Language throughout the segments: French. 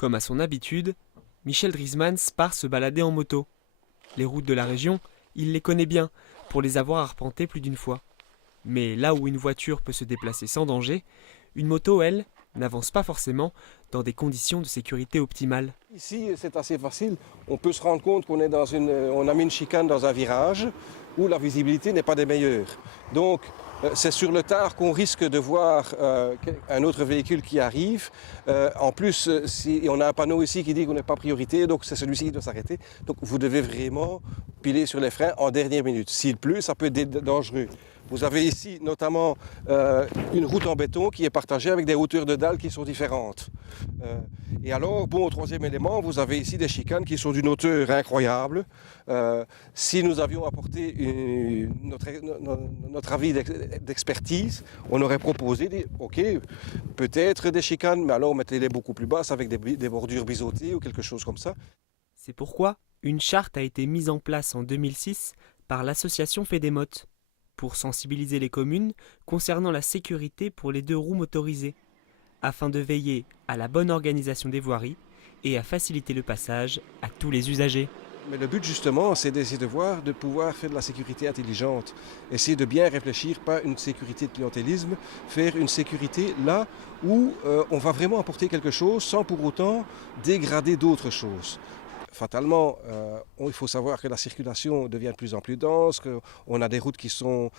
Comme à son habitude, Michel Driesmans part se balader en moto. Les routes de la région, il les connaît bien, pour les avoir arpentées plus d'une fois. Mais là où une voiture peut se déplacer sans danger, une moto, elle, n'avance pas forcément dans des conditions de sécurité optimales. Ici, c'est assez facile. On peut se rendre compte on a mis une chicane dans un virage où la visibilité n'est pas des meilleures. Donc, c'est sur le tard qu'on risque de voir un autre véhicule qui arrive. En plus, si on a un panneau ici qui dit qu'on n'est pas priorité, donc c'est celui-ci qui doit s'arrêter. Donc, vous devez vraiment piler sur les freins en dernière minute. S'il pleut, ça peut être dangereux. Vous avez ici notamment une route en béton qui est partagée avec des hauteurs de dalles qui sont différentes. Et alors, bon, au troisième élément, vous avez ici des chicanes qui sont d'une hauteur incroyable. Si nous avions apporté notre avis d'expertise, on aurait proposé, ok, peut-être des chicanes, mais alors mettez-les beaucoup plus basses avec des bordures biseautées ou quelque chose comme ça. C'est pourquoi une charte a été mise en place en 2006 par l'association Fédémote, pour sensibiliser les communes concernant la sécurité pour les deux roues motorisées, afin de veiller à la bonne organisation des voiries et à faciliter le passage à tous les usagers. Mais le but justement, c'est d'essayer de pouvoir faire de la sécurité intelligente. Essayer de bien réfléchir, pas une sécurité de clientélisme, faire une sécurité là où on va vraiment apporter quelque chose sans pour autant dégrader d'autres choses. Fatalement, il faut savoir que la circulation devient de plus en plus dense, qu'on a des routes qui sont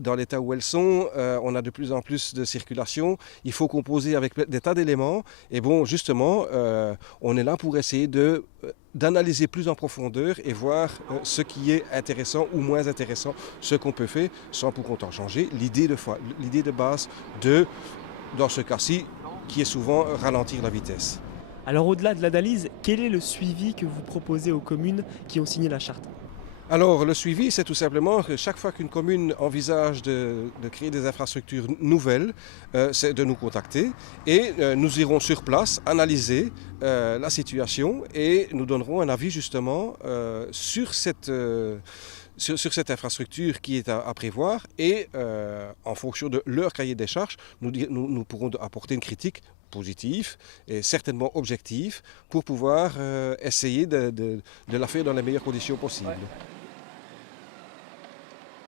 dans l'état où elles sont, on a de plus en plus de circulation, il faut composer avec des tas d'éléments, et bon, justement, on est là pour essayer d'analyser plus en profondeur et voir ce qui est intéressant ou moins intéressant, ce qu'on peut faire sans pour autant changer l'idée de base dans ce cas-ci, qui est souvent ralentir la vitesse. Alors au-delà de l'analyse, quel est le suivi que vous proposez aux communes qui ont signé la charte ? Alors le suivi, c'est tout simplement que chaque fois qu'une commune envisage de créer des infrastructures nouvelles, c'est de nous contacter et nous irons sur place analyser la situation et nous donnerons un avis justement sur cette infrastructure qui est à prévoir et en fonction de leur cahier des charges, nous pourrons apporter une critique positive et certainement objective pour pouvoir essayer de la faire dans les meilleures conditions possibles. Ouais.